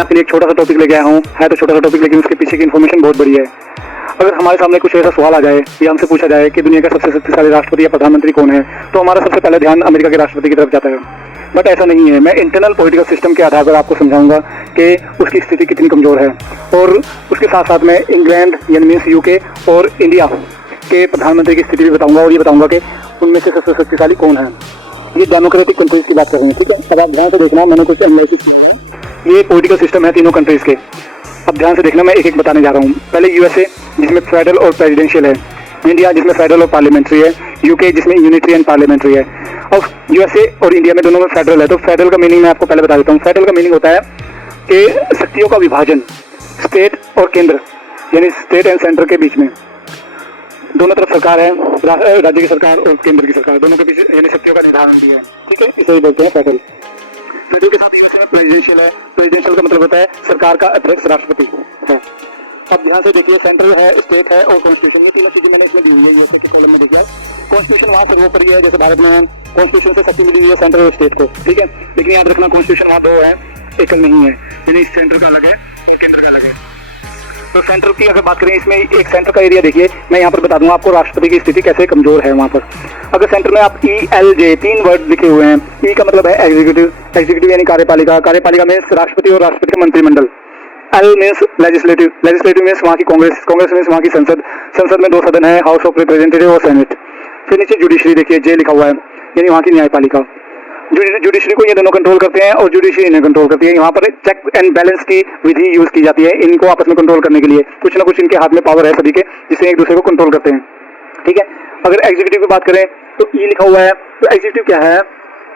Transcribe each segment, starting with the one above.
मैं आपके लिए एक छोटा सा टॉपिक लेके आया हूँ। है तो छोटा सा टॉपिक, लेकिन उसके पीछे की इन्फॉर्मेशन बहुत बड़ी है। अगर हमारे सामने कुछ ऐसा सवाल आ जाए या हमसे पूछा जाए कि दुनिया का सबसे शक्तिशाली राष्ट्रपति या प्रधानमंत्री कौन है, तो हमारा सबसे पहले ध्यान अमेरिका के राष्ट्रपति की तरफ जाता है। बट ऐसा नहीं है। मैं इंटरनल पॉलिटिकल सिस्टम के आधार पर आपको समझाऊंगा कि उसकी स्थिति कितनी कमज़ोर है, और उसके साथ साथ मैं इंग्लैंड यानी मीन्स यूके और इंडिया के प्रधानमंत्री की स्थिति भी बताऊंगा, और ये बताऊंगा कि उनमें से सबसे शक्तिशाली कौन है। ये डेमोक्रेटिक कंट्रीज की बात कर रहे हैं, ठीक है। अब आप ध्यान से देखना, मैंने कुछ एनालिसिस किया है। ये पॉलिटिकल सिस्टम है तीनों कंट्रीज के। अब ध्यान से देखना, मैं एक एक बताने जा रहा हूँ। पहले यूएसए जिसमें फेडरल और प्रेसिडेंशियल है, इंडिया जिसमें फेडरल और पार्लियामेंट्री है, यूके जिसमें यूनिटरी एंड पार्लियामेंट्री है। अब यूएसए और इंडिया में दोनों में फेडरल है। तो फेडरल का मीनिंग मैं आपको पहले बता देता हूँ। फेडरल का मीनिंग होता है कि शक्तियों का विभाजन, स्टेट और केंद्र यानी स्टेट एंड सेंटर के बीच में दोनों तरफ सरकार है, राज्य की सरकार और केंद्र की सरकार, दोनों के बीच यानी शक्तियों का निर्धारण भी है, ठीक है। इसे ही बोलते हैं फेडरल। फेडरल के साथ यूएसए में प्रेसिडेंशियल है। प्रेसिडेंशियल का मतलब होता है सरकार का अध्यक्ष राष्ट्रपति है। अब ध्यान से देखिए, सेंट्रल है, स्टेट है और कॉन्स्टिट्यूशन, ये तीनों चीजें मैंने इसमें दी हुई है। यूएसए के कॉलम में देखिए, कॉन्स्टिट्यूशन वहाँ सर्वोपरि है। जैसे भारत में कॉन्स्टिट्यूशन से शक्ति मिली हुई है सेंट्रल और स्टेट को, ठीक है। लेकिन याद रखना, कॉन्स्टिट्यूशन वहाँ दो है, एकल नहीं है, यानी सेंटर का अलग है और केंद्र का अलग है। तो सेंटर की अगर बात करें, इसमें एक सेंटर का एरिया देखिए, मैं यहाँ पर बता दूंगा आपको राष्ट्रपति की स्थिति कैसे कमजोर है वहाँ पर। अगर सेंटर में आप ELJ 3 वर्ड लिखे हुए हैं। ई का मतलब है एग्जीक्यूटिव, एग्जीक्यूटिव यानी कार्यपालिका, कार्यपालिका में राष्ट्रपति और राष्ट्रपति का मंत्रिमंडल। L means legislative, legislative means वहाँ की कांग्रेस, कांग्रेस मीन्स वहाँ की संसद, संसद में 2 सदन है, हाउस ऑफ रिप्रेजेंटेटिव और सेनेट। फिर नीचे जुडिशरी देखिए, जे लिखा हुआ है, यानी वहाँ की न्यायपालिका। जुडिशरी को ये दोनों कंट्रोल करते हैं और जुडिशरी इन्हें कंट्रोल करती है। यहाँ पर चेक एंड बैलेंस की विधि यूज की जाती है इनको आपस में कंट्रोल करने के लिए। कुछ ना कुछ इनके हाथ में पावर है सभी के, जिससे एक दूसरे को कंट्रोल करते हैं, ठीक है। अगर एग्जीक्यूटिव की बात करें तो ई लिखा हुआ है। तो एग्जीक्यूटिव क्या है?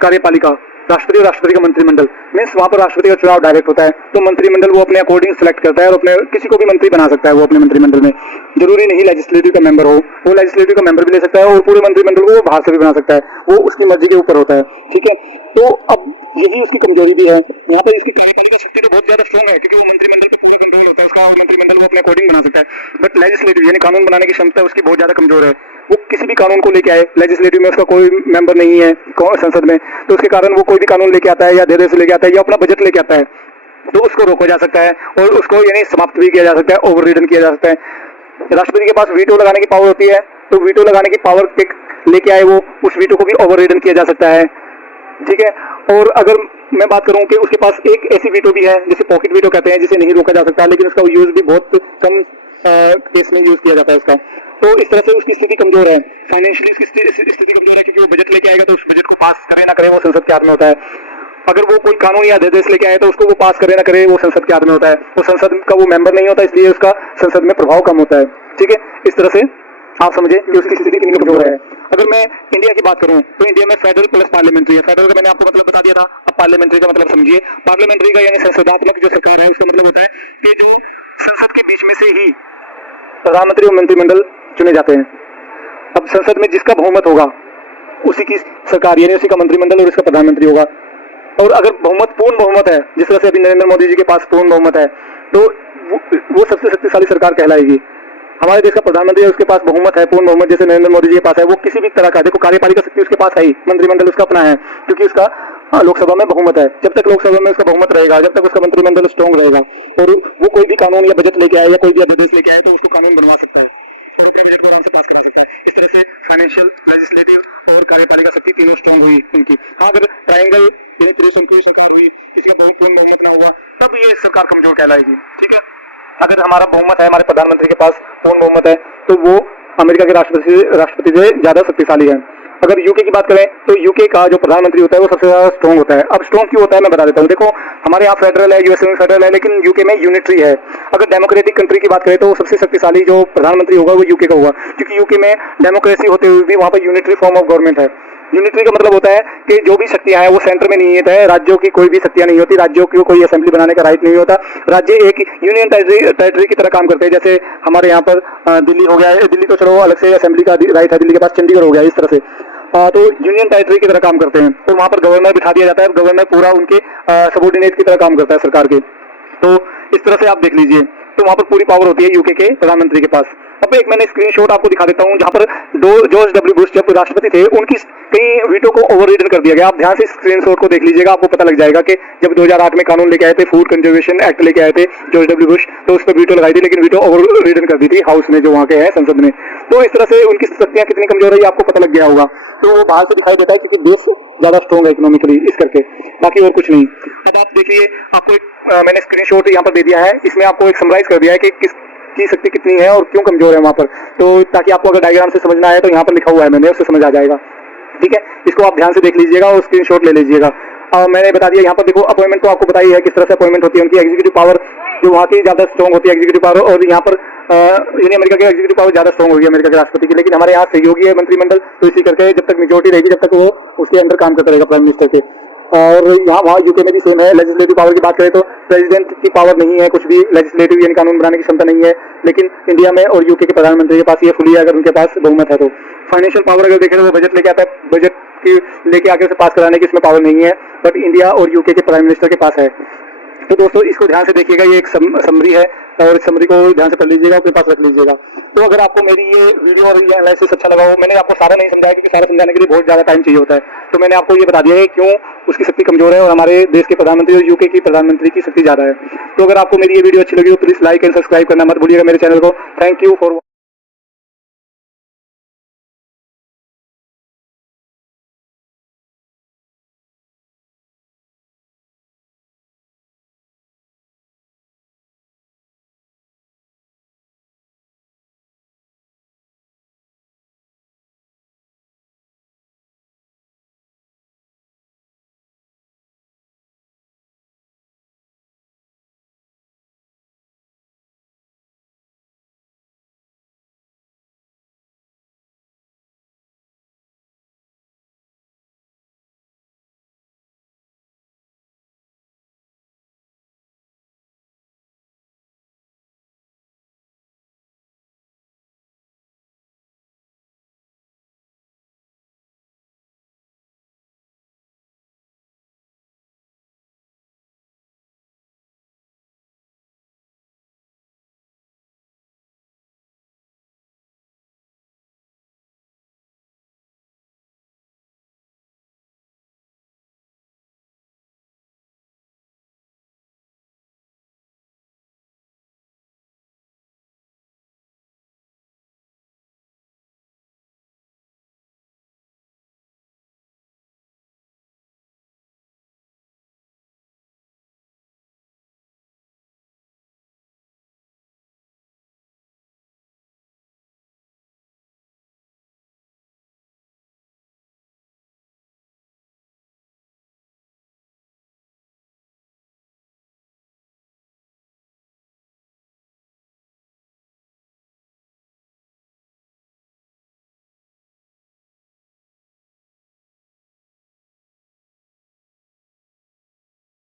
कार्यपालिका, राष्ट्रपति और राष्ट्रपति का मंत्रिमंडल। मीन्स वहाँ पर राष्ट्रपति का चुनाव डायरेक्ट होता है, तो मंत्रिमंडल वो अपने अकॉर्डिंग सेलेक्ट करता है और अपने किसी को भी मंत्री बना सकता है वो अपने मंत्रिमंडल में। जरूरी नहीं लेजिस्लेटिव का मेंबर हो, वो लेजिस्लेटिव का मेंबर भी ले सकता है और पूरे मंत्रिमंडल को वो बाहर से भी बना सकता है, वो उसकी मर्जी के ऊपर होता है, ठीक है। तो अब यही उसकी कमजोरी भी है। यहाँ पर इसकी कार्यपालिका शक्ति तो बहुत ज्यादा स्ट्रॉन्ग है, क्योंकि वो मंत्रिमंडल पे पूरा कंट्रोल होता है उसका, और मंत्रिमंडल वो अपने अकॉर्डिंग बना सकता है। बट लेजिस्लेटिव यानी कानून बनाने की क्षमता उसकी बहुत ज्यादा कमजोर है। वो किसी भी कानून को लेके आए, लेजिस्लेटिव में उसका कोई मेंबर नहीं है संसद में, तो उसके कारण वो कोई भी कानून लेके आता है या धीरे से लेके आता है या अपना बजट लेके आता है, तो उसको रोका जा सकता है और उसको यानी समाप्त भी किया जा सकता है, ओवर रिडन किया जा सकता है। राष्ट्रपति के पास वीटो लगाने की पावर होती है, तो वीटो लगाने की पावर लेके आए वो, उस वीटो को भी ओवर रिडन किया जा सकता है, ठीक है। और अगर मैं बात करूं कि उसके पास एक ऐसी वीटो भी है जिसे पॉकेट वीटो कहते हैं, जिसे नहीं रोका जा सकता, लेकिन उसका यूज भी बहुत कम केस में यूज किया जाता है उसका। तो इस तरह से उसकी स्थिति कमजोर है। फाइनेंशियली उसकी स्थिति कमजोर है, क्योंकि वो बजट लेके आएगा तो उस बजट को पास करे ना करे वो संसद के हाथ में होता है। अगर वो कोई कानून या अध्यादेश लेके आए तो उसको वो पास करे ना करे वो संसद के हाथ में होता है। वो संसद का वो मेंबर नहीं होता, इसलिए उसका संसद में प्रभाव कम होता है, ठीक है। इस तरह से आप समझे कि उसकी स्थिति कितनी कमजोर है। अगर मैं इंडिया की बात करूं तो इंडिया में फेडरल प्लस पार्लियामेंट्री है। फेडरल का मैंने आपको मतलब बता दिया था, अब पार्लियामेंट्री का मतलब समझिए। पार्लियामेंट्री का यानी संसदात्मक जो सरकार है, उसका मतलब होता है कि जो संसद के बीच में से ही प्रधानमंत्री और मंत्रिमंडल चुने जाते हैं। अब संसद में जिसका बहुमत होगा उसी की सरकार यानी उसी का मंत्रिमंडल और उसका प्रधानमंत्री होगा। और अगर बहुमत पूर्ण बहुमत है, जिस तरह से अभी नरेंद्र मोदी जी के पास पूर्ण बहुमत है, तो वो सबसे शक्तिशाली सरकार कहलाएगी। हमारे देश का प्रधानमंत्री है, उसके पास बहुमत है, पूर्ण बहुमत जैसे नरेंद्र मोदी जी के पास है, वो किसी भी तरह का, देखो कार्यपालिका शक्ति उसके पास है ही, मंत्रिमंडल उसका अपना है, क्योंकि उसका लोकसभा में बहुमत है। जब तक लोकसभा में उसका बहुमत रहेगा, जब तक उसका मंत्रिमंडल स्ट्रॉन्ग रहेगा, और वो कोई भी कानून या बजट लेके आए या कोई भी अध्यादेश लेके आए तो उसको कानून बनवा सकता है और अपने बजट को आराम से पास करा सकता है। इस तरह से फाइनेंशियल, लेजिस्लेटिव और कार्यपालिका शक्ति तीनों स्ट्रॉन्ग हुई उनकी। हाँ, अगर ट्रायंगल यानी त्रिशंकु सरकार हुई, किसी का पूर्ण बहुमत ना हुआ, तब ये सरकार कमजोर कहलाएगी, ठीक है। अगर हमारा बहुमत है, हमारे प्रधानमंत्री के पास पूर्ण बहुमत है, तो वो अमेरिका के राष्ट्रपति से ज्यादा शक्तिशाली है। अगर यूके की बात करें तो यूके का जो प्रधानमंत्री होता है वो सबसे ज्यादा स्ट्रॉन्ग होता है। अब स्ट्रॉन्ग क्यों होता है मैं बता देता हूँ। देखो, हमारे यहाँ फेडरल है, यूएसए में फेडरल है, लेकिन यूके में यूनिटरी है। अगर डेमोक्रेटिक कंट्री की बात करें तो सबसे शक्तिशाली जो प्रधानमंत्री होगा वो यूके का होगा, क्योंकि यूके में डेमोक्रेसी होते हुए भी वहाँ पर यूनिटरी फॉर्म ऑफ गवर्नमेंट है। यूनिटरी का मतलब होता है कि जो भी शक्तियां हैं वो सेंटर में नहीं है, राज्यों की कोई भी शक्तियां नहीं होती, राज्यों को कोई असेंबली बनाने का राइट नहीं होता। राज्य एक यूनियन टेरिटरी की तरह काम करते हैं। जैसे हमारे यहाँ पर दिल्ली हो गया, दिल्ली तो चलो अलग से असेंबली का राइट है, दिल्ली के पास चंडीगढ़ हो गया, इस तरह से तो यूनियन टेरिटरी की तरह काम करते हैं। तो वहां पर गवर्नर बिठा दिया जाता है, गवर्नर पूरा उनके सबॉर्डिनेट की तरह काम करता है सरकार के। तो इस तरह से आप देख लीजिए, तो वहां पर पूरी पावर होती है यूके के प्रधानमंत्री के पास। अब एक मैंने स्क्रीनशॉट आपको दिखा देता हूं, जहां पर जॉर्ज डब्ल्यू बुश जब राष्ट्रपति थे, उनकी कई वीटो को ओवररिडन कर दिया गया। आप ध्यान से स्क्रीनशॉट को देख लीजिएगा, आपको पता लग जाएगा कि जब 2008 में कानून लेके आए थे, फूड कंजर्वेशन एक्ट लेके आए थे जॉर्ज डब्ल्यू बुश, तो उस पर वीटो लगाई थी, लेकिन वीटो ओवररिडन कर दी थी हाउस में, जो वहां के है संसद में। तो इस तरह से उनकी शक्तियां कितनी कमजोर है ये आपको पता लग गया होगा। तो वो बाहर से दिखाई देता है क्योंकि देश ज्यादा स्ट्रॉन्ग है इकोनॉमिकली, इस करके, बाकी और कुछ नहीं। अब आप देखिए, आपको एक मैंने स्क्रीनशॉट यहाँ पर दे दिया है, इसमें आपको एक समराइज कर दिया है कि किसकी शक्ति कितनी है और क्यों कमजोर है वहां पर। तो ताकि आपको अगर डायग्राम से समझना है तो यहाँ पर लिखा हुआ है मैंने, उससे समझ आ जाएगा। ठीक है, इसको आप ध्यान से देख लीजिएगा और स्क्रीनशॉट ले लीजिएगा। मैंने बता दिया यहाँ पर देखो, अपॉइंटमेंट तो आपको बताई है किस तरह से अपॉइंटमेंट होती है, उनकी एग्जीक्यूटिव पावर जो वहाँ की ज्यादा स्ट्रॉन्ग होती है एग्जीक्यूटिव पावर, और यहाँ पर यूनियन अमेरिका की एग्जीक्यूटिव पावर ज्यादा स्ट्रॉन्ग होगी अमेरिका के राष्ट्रपति की। लेकिन हमारे यहाँ सहयोगी है मंत्रिमंडल, तो इसी करके जब तक मेजोरिटी रहेगी जब तक वो उसके अंदर काम करता रहेगा प्राइम मिनिस्टर के। और यहाँ वहाँ यूके में भी सेम है। लेजिस्लेटिव पावर की बात करें तो प्रेसिडेंट की पावर नहीं है कुछ भी लेजिस्लेटिव यानी कानून बनाने की क्षमता नहीं है, लेकिन इंडिया में और यूके के प्रधानमंत्री के पास ये फुली है अगर उनके पास बहुमत है तो। फाइनेंशियल पावर अगर देखें तो वो बजट लेके आता है, बजट की लेके आके उसे पास कराने की इसमें पावर नहीं है, बट इंडिया और यूके के प्राइम मिनिस्टर के पास है। तो दोस्तों इसको ध्यान से देखिएगा, ये एक समरी है और समरी को ध्यान से पढ़ लीजिएगा, अपने पास रख लीजिएगा। तो अगर आपको मेरी ये वीडियो और ये एनालिसिस अच्छा लगा हो, मैंने आपको सारा नहीं समझाया क्योंकि सारा समझाने के लिए बहुत ज्यादा टाइम चाहिए होता है, तो मैंने आपको ये बता दिया है क्यों उसकी शक्ति कमजोर है और हमारे देश के प्रधानमंत्री और यूके की प्रधानमंत्री की शक्ति ज्यादा है। तो अगर आपको मेरी ये वीडियो अच्छी लगी हो प्लीज लाइक एंड सब्सक्राइब करना मत भूलिएगा मेरे चैनल को। Thank you for